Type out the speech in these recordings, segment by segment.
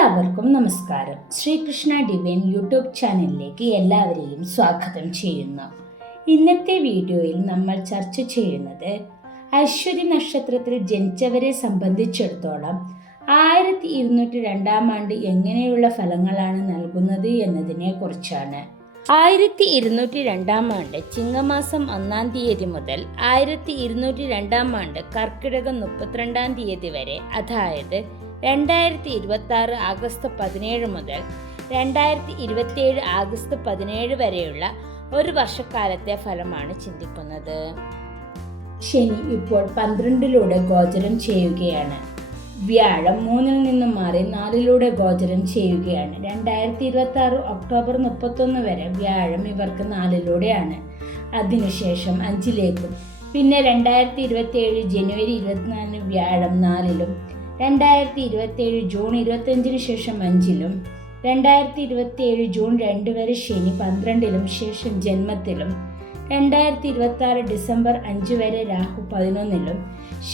എല്ലാവർക്കും നമസ്കാരം. Sreekrishna divine YouTube ചാനലിലേക്ക് എല്ലാവരെയും സ്വാഗതം ചെയ്യുന്നു. ഇന്നത്തെ വീഡിയോയിൽ നമ്മൾ ചർച്ച ചെയ്യുന്നത് അശ്വതി നക്ഷത്രത്തിൽ ജനിച്ചവരെ സംബന്ധിച്ചിടത്തോളം 1202 ആണ്ട് എങ്ങനെയുള്ള ഫലങ്ങളാണ് നൽകുന്നത് എന്നതിനെ കുറിച്ചാണ്. 1202 ആണ്ട് ചിങ്ങമാസം 1-ാം തീയതി മുതൽ 1202 ആണ്ട് കർക്കിടകം 32-ാം തീയതി വരെ, അതായത് 2026 ആഗസ്റ്റ് 17 മുതൽ 2027 ആഗസ്റ്റ് 17 വരെയുള്ള ഒരു വർഷക്കാലത്തെ ഫലമാണ് ചിന്തിക്കുന്നത്. ശനി ഇപ്പോൾ 12-ലൂടെ ഗോചരം ചെയ്യുകയാണ്. വ്യാഴം 3-ൽ നിന്നും മാറി 4-ലൂടെ ഗോചരം ചെയ്യുകയാണ്. 2026 ഒക്ടോബർ 31 വരെ വ്യാഴം ഇവർക്ക് 4-ലൂടെയാണ്. അതിനുശേഷം 5-ലേക്കും, പിന്നെ 2027 ജനുവരി 24 വ്യാഴം 4-ലും, 2027 ജൂൺ 25 ശേഷം 5-ലും, 2027 ജൂൺ 2 വരെ ശനി 12-ലും ശേഷം ജന്മത്തിലും, 2026 ഡിസംബർ 5 വരെ രാഹു 11-ലും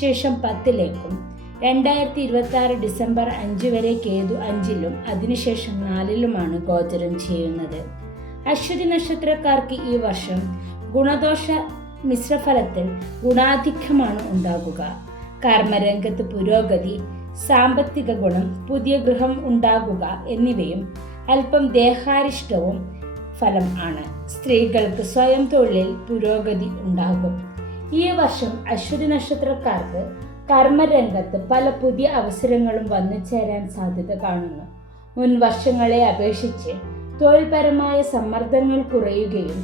ശേഷം 10-ലേക്കും, 2026 ഡിസംബർ 5 വരെ കേതു 5-ലും അതിനുശേഷം 4-ലുമാണ് ഗോചരം ചെയ്യുന്നത്. അശ്വതി നക്ഷത്രക്കാർക്ക് ഈ വർഷം ഗുണദോഷ മിശ്രഫലത്തിൽ ഗുണാധിക്യമാണ് ഉണ്ടാകുക. കർമ്മരംഗത്ത് പുരോഗതി, സാമ്പത്തിക ഗുണം, പുതിയ ഗൃഹം ഉണ്ടാകുക എന്നിവയും അല്പം ദേഹാരിഷ്ടവും ഫലം ആണ്. സ്ത്രീകൾക്ക് സ്വയം തൊഴിലിൽ പുരോഗതി ഉണ്ടാകും. ഈ വർഷം അശ്വതി നക്ഷത്രക്കാർക്ക് കർമ്മരംഗത്ത് പല പുതിയ അവസരങ്ങളും വന്നു ചേരാൻ സാധ്യത കാണുന്നു. മുൻ വർഷങ്ങളെ അപേക്ഷിച്ച് തൊഴിൽപരമായ സമ്മർദ്ദങ്ങൾ കുറയുകയും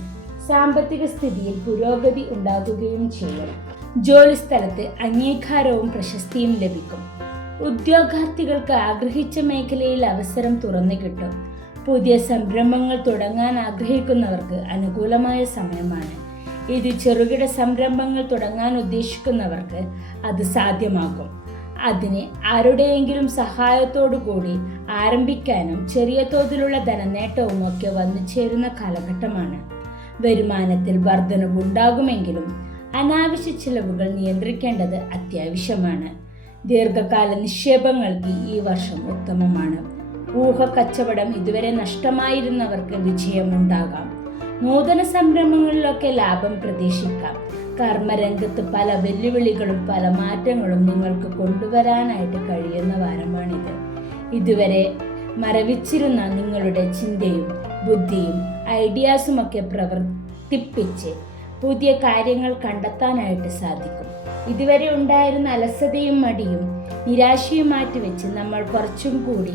സാമ്പത്തിക സ്ഥിതിയിൽ പുരോഗതി ഉണ്ടാകുകയും ചെയ്യും. ജോലിസ്ഥലത്ത് അംഗീകാരവും പ്രശസ്തിയും ലഭിക്കും. ഉദ്യോഗാർത്ഥികൾക്ക് ആഗ്രഹിച്ച മേഖലയിൽ അവസരം തുറന്നു കിട്ടും. പുതിയ സംരംഭങ്ങൾ തുടങ്ങാൻ ആഗ്രഹിക്കുന്നവർക്ക് അനുകൂലമായ സമയമാണ്. ഇത് ചെറുകിട സംരംഭങ്ങൾ തുടങ്ങാൻ ഉദ്ദേശിക്കുന്നവർക്ക് അത് സാധ്യമാകും. അതിന് ആരുടെയെങ്കിലും സഹായത്തോടു കൂടി ആരംഭിക്കാനും ചെറിയ തോതിലുള്ള ധനനേട്ടവും ഒക്കെ വന്നു ചേരുന്ന കാലഘട്ടമാണ്. വരുമാനത്തിൽ വർധനവുണ്ടാകുമെങ്കിലും അനാവശ്യ ചിലവുകൾ നിയന്ത്രിക്കേണ്ടത് അത്യാവശ്യമാണ്. ദീർഘകാല നിക്ഷേപങ്ങൾക്ക് ഈ വർഷം ഉത്തമമാണ്. ഊഹക്കച്ചവടം ഇതുവരെ നഷ്ടമായിരുന്നവർക്ക് വിജയമുണ്ടാകാം. നൂതന സംരംഭങ്ങളിലൊക്കെ ലാഭം പ്രതീക്ഷിക്കാം. കർമ്മരംഗത്ത് പല വെല്ലുവിളികളും പല മാറ്റങ്ങളും നിങ്ങൾക്ക് കൊണ്ടുവരാനായിട്ട് കഴിയുന്ന വാരമാണിത്. ഇതുവരെ മരവിച്ചിരുന്ന നിങ്ങളുടെ ചിന്തയും ബുദ്ധിയും ഐഡിയാസുമൊക്കെ പ്രവർത്തിപ്പിച്ച് പുതിയ കാര്യങ്ങൾ കണ്ടെത്താനായിട്ട് സാധിക്കും. ഇതുവരെ ഉണ്ടായിരുന്ന അലസതയും മടിയും നിരാശയും മാറ്റിവെച്ച് നമ്മൾ കുറച്ചും കൂടി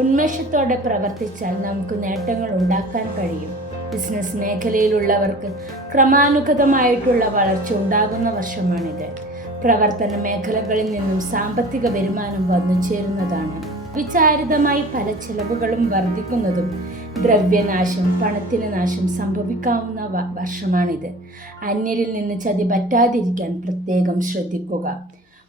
ഉന്മേഷത്തോടെ പ്രവർത്തിച്ചാൽ നമുക്ക് നേട്ടങ്ങൾ ഉണ്ടാക്കാൻ കഴിയും. ബിസിനസ് മേഖലയിലുള്ളവർക്ക് ക്രമാനുഗതമായിട്ടുള്ള വളർച്ച ഉണ്ടാകുന്ന വർഷമാണിത്. പ്രവർത്തന മേഖലകളിൽ നിന്നും സാമ്പത്തിക വരുമാനം വന്നു ചേരുന്നതാണ്. വിചാരിതമായി പല ചെലവുകളും വർദ്ധിക്കുന്നതും ദ്രവ്യനാശം, പണത്തിന് നാശം സംഭവിക്കാവുന്ന വർഷമാണിത്. അന്യരിൽ നിന്ന് ചതി പറ്റാതിരിക്കാൻ പ്രത്യേകം ശ്രദ്ധിക്കുക.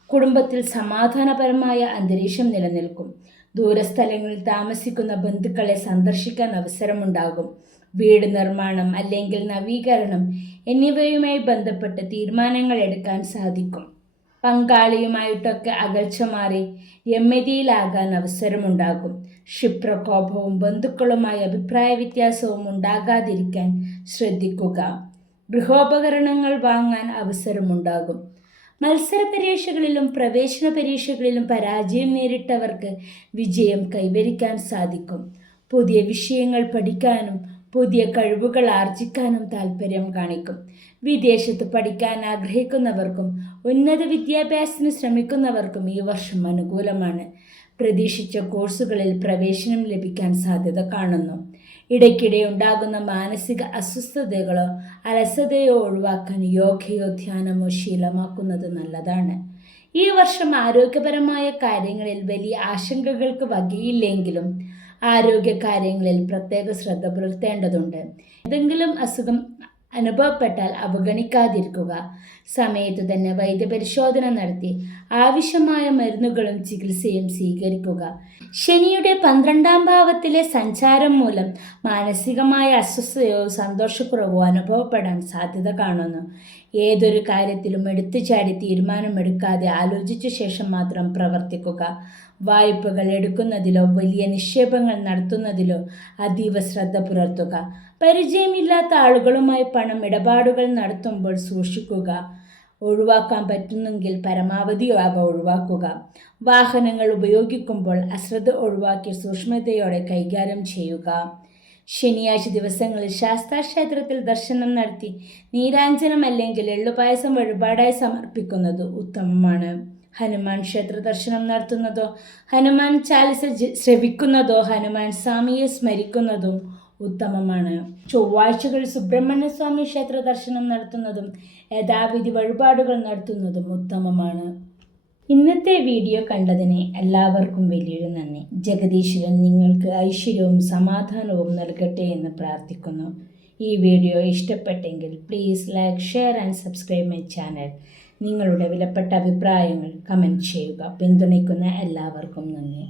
കുടുംബത്തിൽ സമാധാനപരമായ അന്തരീക്ഷം നിലനിൽക്കും. ദൂരസ്ഥലങ്ങളിൽ താമസിക്കുന്ന ബന്ധുക്കളെ സന്ദർശിക്കാൻ അവസരമുണ്ടാകും. വീട് നിർമ്മാണം അല്ലെങ്കിൽ നവീകരണം എന്നിവയുമായി ബന്ധപ്പെട്ട് തീരുമാനങ്ങൾ എടുക്കാൻ സാധിക്കും. പങ്കാളിയുമായിട്ടൊക്കെ അകൽച്ച മാറി രമ്യതയിലാകാൻ അവസരമുണ്ടാകും. ക്ഷിപ്രകോപവും ബന്ധുക്കളുമായി അഭിപ്രായ വ്യത്യാസവും ഉണ്ടാകാതിരിക്കാൻ ശ്രദ്ധിക്കുക. ഗൃഹോപകരണങ്ങൾ വാങ്ങാൻ അവസരമുണ്ടാകും. മത്സര പരീക്ഷകളിലും പ്രവേശന പരീക്ഷകളിലും പരാജയം നേരിട്ടവർക്ക് വിജയം കൈവരിക്കാൻ സാധിക്കും. പുതിയ വിഷയങ്ങൾ പഠിക്കാനും പുതിയ കഴിവുകൾ ആർജിക്കാനും താല്പര്യം കാണിക്കും. വിദേശത്ത് പഠിക്കാൻ ആഗ്രഹിക്കുന്നവർക്കും ഉന്നത വിദ്യാഭ്യാസത്തിന് ശ്രമിക്കുന്നവർക്കും ഈ വർഷം അനുകൂലമാണ്. പ്രതീക്ഷിച്ച കോഴ്സുകളിൽ പ്രവേശനം ലഭിക്കാൻ സാധ്യത കാണുന്നു. ഇടയ്ക്കിടെ ഉണ്ടാകുന്ന മാനസിക അസ്വസ്ഥതകളോ അലസതയോ ഒഴിവാക്കാൻ യോഗയോ ധ്യാനമോ ശീലമാക്കുന്നത് നല്ലതാണ്. ഈ വർഷം ആരോഗ്യപരമായ കാര്യങ്ങളിൽ വലിയ ആശങ്കകൾക്ക് വകയില്ലെങ്കിലും ആരോഗ്യ കാര്യങ്ങളിൽ പ്രത്യേക ശ്രദ്ധ പുലർത്തേണ്ടതുണ്ട്. ഏതെങ്കിലും അസുഖം അനുഭവപ്പെട്ടാൽ അവഗണിക്കാതിരിക്കുക. സമയത്തു തന്നെ വൈദ്യപരിശോധന നടത്തി ആവശ്യമായ മരുന്നുകളും ചികിത്സയും സ്വീകരിക്കുക. ശനിയുടെ 12-ാം ഭാവത്തിലെ സഞ്ചാരം മൂലം മാനസികമായ അസ്വസ്ഥതയോ സന്തോഷക്കുറവോ അനുഭവപ്പെടാൻ സാധ്യത കാണുന്നു. ഏതൊരു കാര്യത്തിലും എടുത്തുചാടി തീരുമാനമെടുക്കാതെ ആലോചിച്ച ശേഷം മാത്രം പ്രവർത്തിക്കുക. വായ്പകൾ എടുക്കുന്നതിലോ വലിയ നിക്ഷേപങ്ങൾ നടത്തുന്നതിലോ അതീവ ശ്രദ്ധ പുലർത്തുക. പരിചയമില്ലാത്ത ആളുകളുമായി പണം ഇടപാടുകൾ നടത്തുമ്പോൾ സൂക്ഷിക്കുക. ഒഴിവാക്കാൻ പറ്റുന്നെങ്കിൽ പരമാവധി അവ ഒഴിവാക്കുക. വാഹനങ്ങൾ ഉപയോഗിക്കുമ്പോൾ അശ്രദ്ധ ഒഴിവാക്കി സൂക്ഷ്മതയോടെ കൈകാര്യം ചെയ്യുക. ശനിയാഴ്ച ദിവസങ്ങളിൽ ശാസ്താക്ഷേത്രത്തിൽ ദർശനം നടത്തി നീരാഞ്ജനം അല്ലെങ്കിൽ എള്ളുപായസം വഴിപാടായി സമർപ്പിക്കുന്നത് ഉത്തമമാണ്. ഹനുമാൻ ക്ഷേത്ര ദർശനം നടത്തുന്നതോ ഹനുമാൻ ചാലിസ ശ്രവിക്കുന്നതോ ഹനുമാൻ സ്വാമിയെ സ്മരിക്കുന്നതും ഉത്തമമാണ്. ചൊവ്വാഴ്ചകളിൽ സുബ്രഹ്മണ്യ സ്വാമി ക്ഷേത്ര ദർശനം നടത്തുന്നതും യഥാവിധി വഴിപാടുകൾ നടത്തുന്നതും ഉത്തമമാണ്. ഇന്നത്തെ വീഡിയോ കണ്ടതിന് എല്ലാവർക്കും വലിയൊരു നന്ദി. ജഗദീശ്വരൻ നിങ്ങൾക്ക് ഐശ്വര്യവും സമാധാനവും നൽകട്ടെ എന്ന് പ്രാർത്ഥിക്കുന്നു. ഈ വീഡിയോ ഇഷ്ടപ്പെട്ടെങ്കിൽ please like, share and subscribe my channel. നിങ്ങളുടെ വിലപ്പെട്ട അഭിപ്രായങ്ങൾ കമൻറ്റ് ചെയ്യുക. പിന്തുണയ്ക്കുന്ന എല്ലാവർക്കും നന്ദി.